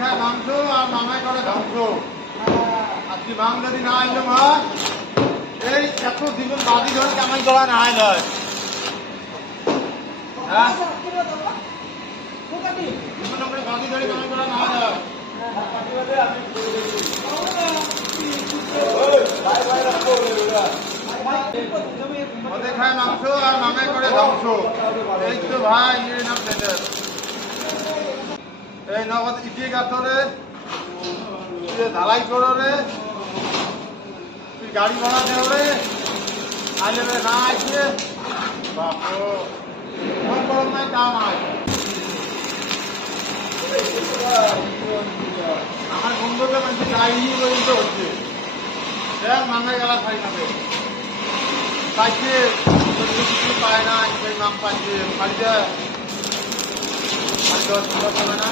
খায় মাংস আর মামাই করে ধ্বংস। আর কি মাংস যদি না আইলো হয় এই এত জীবন বাদি ধরে কামাই করা না হয় নয়। হ্যাঁ বাদি ধরে কামাই করা না হয়। ওদের খায় মাংস আর মামাই করে ধ্বংস। এই তো ভাই নাম এই নগদ ইটিয়ে গাছরে ঢালাই করে তুই গাড়ি ভাড়া দেও রে আইলে না আসবে বাপ নাই কাম আয়। আমার বন্ধুকে মানে গাড়ি পর্যন্ত হচ্ছে দেখ মাঙ্গাই গেলা খাই না পাইছে পায় না সেই নাম পাইছে বাড়িতে না